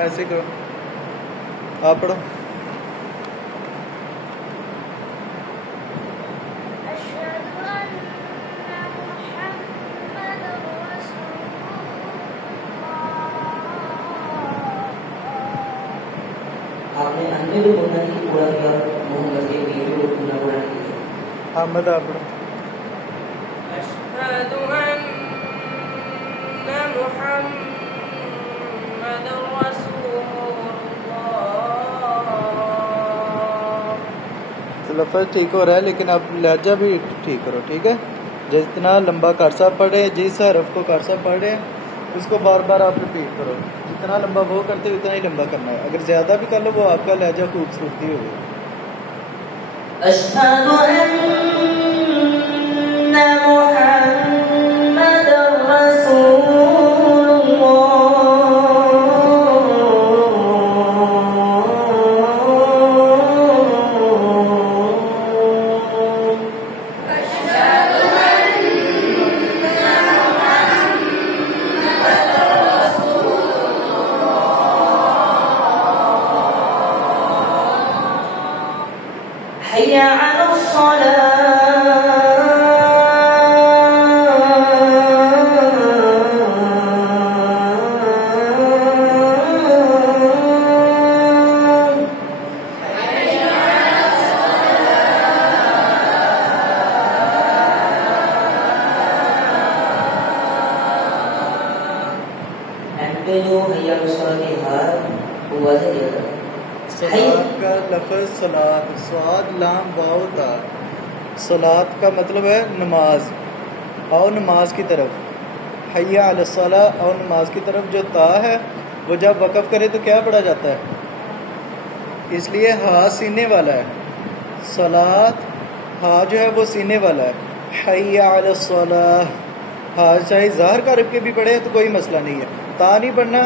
ऐसे करो, आप पढ़ो। आपने अन्य भी बोलना नहीं पूरा किया, मोहम्मद के भी पूरा बोलना नहीं। अहमद आप पढ़ो। अशहदु अन्ना मुहम्मदर लफ्ज़ ठीक हो रहा है, लेकिन आप लहजा भी ठीक करो, ठीक है। जितना लंबा कारसा पढ़े, जिस हरफ को कारसा पढ़े उसको बार बार आप रिपीट करो। जितना लंबा वो करते हो उतना ही लंबा करना है। अगर ज़्यादा भी कर लो वो आपका लहजा खूबसूरती होगी। अशहदु अन्ना मुहम्मदर रसूलुल्लाह। पे जो हैया अलस्सलाह के हार वो वाज़ेह किया जाता है। सलात का लफ्ज़ सलात स्वाद लाम वाव ता सलात का मतलब है नमाज। आओ नमाज की तरफ, हय्या अलस्सलाह आओ नमाज की तरफ। जो ता है वो जब वक़फ़ करे तो क्या पढ़ा जाता है, इसलिए हा सीने वाला है। सलात हा जो है वो सीने वाला है। हय्या अलस्सलाह हा चाहे ज़ाहिर का रख के भी पढ़े तो कोई मसला नहीं है, ता नहीं पढ़ना।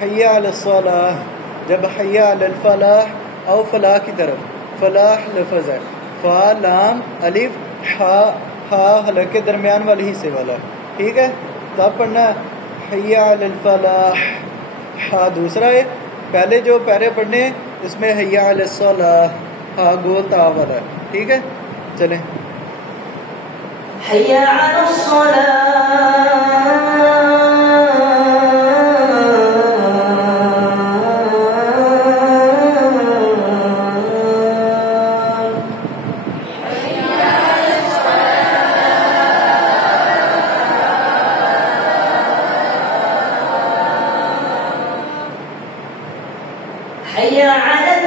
हय्या अलस्सलाह, जब हय्या अलल फलाह आओ फलाह की तरफ, फलाह लफ्ज़ है फा लाम अलिफ हा, हा हलक के दरमियान वाले हिस्से वाला, ठीक है। तब पढ़ना हय्या अलल फलाह, हा दूसरा है। पहले जो पैरे पढ़ने इसमें हय्या अलस्सलाह हा गोल ता वाला है, ठीक है। चलें हैया हैया अलल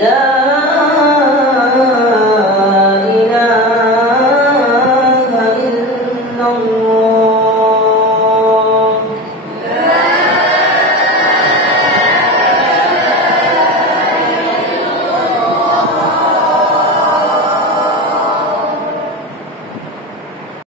لا